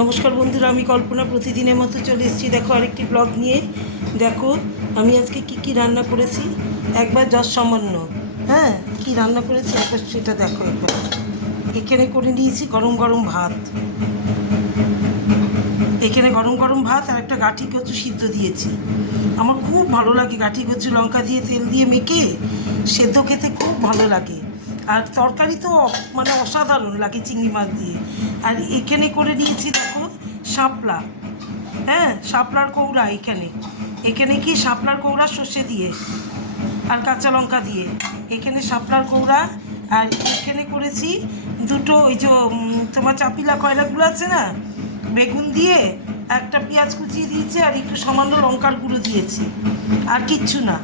নমস্কার বন্ধুরা, আমি কল্পনা প্রতিদিনের মতো চলে এসেছি। দেখো আরেকটি ব্লগ নিয়ে। দেখো আমি আজকে কি রান্না করেছি, একবার যশ সামান্য। হ্যাঁ, কি রান্না করেছি একবার সেটা দেখো। একবার এখানে করে নিয়েছি গরম গরম ভাত। এখানে গরম গরম ভাত আর একটা গাঁঠি কচু সিদ্ধ দিয়েছি। আমার খুব ভালো লাগে গাঁঠি কচু লঙ্কা দিয়ে তেল দিয়ে মেখে সেদ্ধ খেতে খুব ভালো লাগে। আর তরকারি তো মানে অসাধারণ লাগে চিংড়ি মাছ দিয়ে। আর এখানে করে নিয়েছি দেখো শাপলা। হ্যাঁ, শাপলার কৌড়া। এখানে কি শাপলার কৌড়া সর্ষে দিয়ে আর কাঁচা লঙ্কা দিয়ে। এখানে শাপলার কৌড়া। আর এখানে করেছি দুটো ওই যে তোমার চাপিলা কয়লাগুলো আছে না, বেগুন দিয়ে একটা পেঁয়াজ কুচিয়ে দিয়েছি আর একটু সামান্য লঙ্কার গুঁড়ো দিয়েছি, আর কিচ্ছু না।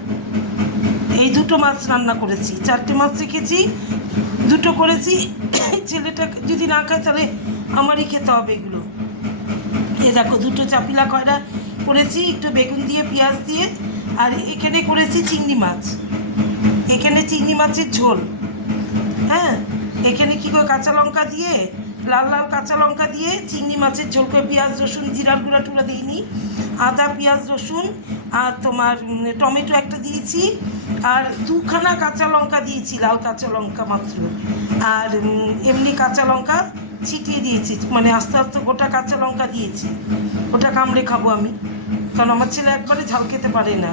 এই দুটো মাছ রান্না করেছি, 4টে মাছ রেখেছি, দুটো করেছি। ছেলেটা যদি না খায় তাহলে আমারই খেতে হবে এগুলো। এ দেখো দুটো চাপিলা কয়লা করেছি একটু বেগুন দিয়ে পেঁয়াজ দিয়ে। আর এখানে করেছি চিংড়ি মাছ। এখানে চিংড়ি মাছের ঝোল। হ্যাঁ, এখানে কী করে কাঁচা লঙ্কা দিয়ে, লাল লাল কাঁচা লঙ্কা দিয়ে চিংড়ি মাছের ঝোল করে, পেঁয়াজ রসুন জিরার গুঁড়া টুড়া দিইনি, আদা পেঁয়াজ রসুন আর তোমার টমেটো একটা দিয়েছি, আর 2খানা কাঁচা লঙ্কা দিয়েছি, লাল কাঁচা লঙ্কা মাত্র। আর এমনি কাঁচা লঙ্কা ছিটিয়ে দিয়েছি, মানে আস্তে আস্তে গোটা কাঁচা লঙ্কা দিয়েছি। ওটা কামড়ে খাবো আমি, কারণ আমার ছেলে একবারে ঝাল খেতে পারে না।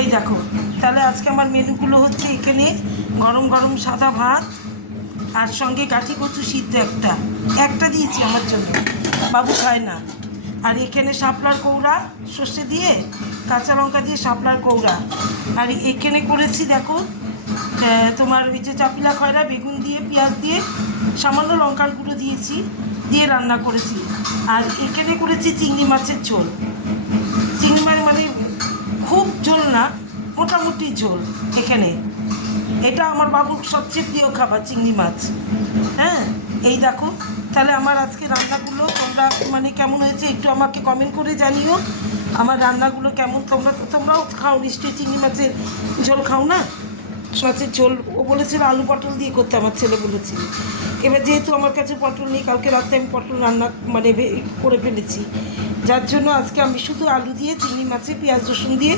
এই দেখো, তাহলে আজকে আমার মেনুগুলো হচ্ছে এখানে গরম গরম সাদা ভাত আর সঙ্গে গাঁঠি কচু সিদ্ধ একটা দিয়েছি আমার জন্য, বাবু খায় না। আর এখানে শাপলার কৌড়া সর্ষে দিয়ে কাঁচা লঙ্কা দিয়ে শাপলার কৌড়া। আর এখানে করেছি দেখো তোমার ওই যে চাপিলা খয়রা বেগুন দিয়ে পেঁয়াজ দিয়ে সামান্য লঙ্কার গুঁড়ো দিয়েছি, দিয়ে রান্না করেছি। আর এখানে করেছি চিংড়ি মাছের ঝোল। চিংড়ি মাছ মানে খুব ঝোল না, মোটামুটি ঝোল। এখানে এটা আমার বাবুর সবচেয়ে প্রিয় খাবার চিংড়ি মাছ। হ্যাঁ, এই দেখো, তাহলে আমার আজকে রান্নাগুলো তোমরা মানে কেমন হয়েছে একটু আমাকে কমেন্ট করে জানিও। আমার রান্নাগুলো কেমন, তোমরাও খাও নিশ্চয়ই, চিংড়ি মাছের ঝোল খাও না? মাছের ঝোল ও বলেছিল আলু পটল দিয়ে করতে, আমার ছেলে বলেছিল। এবার যেহেতু আমার কাছে পটল নেই, কালকে রাতে আমি পটল রান্না মানে করে ফেলেছি, যার জন্য আজকে আমি শুধু আলু দিয়ে চিংড়ি মাছে পেঁয়াজ রসুন দিয়ে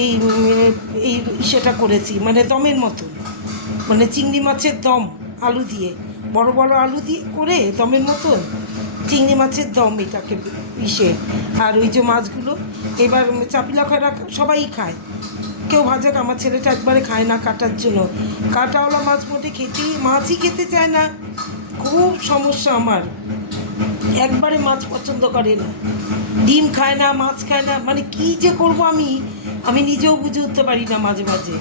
এই এই সেটা করেছি, মানে দমের মতন, মানে চিংড়ি মাছের দম আলু দিয়ে, বড় বড় আলু দিয়ে করে দমের মতন চিংড়ি মাছের দম এটাকে ইসে। আর ওই যে মাছগুলো এবার চাপিলা খয়রা সবাই খায়, কেউ ভাজাক, আমার ছেলেটা একবারে খায় না কাটার জন্য। কাটাওয়ালা মাছ মোটে মাছই খেতে চায় না, খুব সমস্যা আমার। একবারে মাছ পছন্দ করে না, ডিম খায় না, মাছ খায় না, মানে কী যে করবো আমি নিজেও বুঝে উঠতে পারি না মাঝে মাঝে।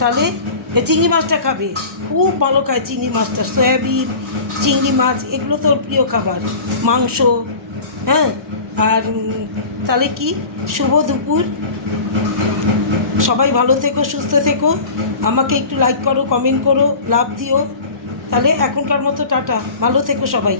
তাহলে চিংড়ি মাছটা খাবে, খুব ভালো খায় চিংড়ি মাছটা, সয়াবিন চিংড়ি মাছ এগুলো তো ওর প্রিয় খাবার, মাংস। হ্যাঁ, আর তাহলে কি, শুভ দুপুর, সবাই ভালো থেকো, সুস্থ থেকো, আমাকে একটু লাইক করো, কমেন্ট করো, লাভ দিও। তাহলে এখনকার মতো টাটা, ভালো থেকো সবাই।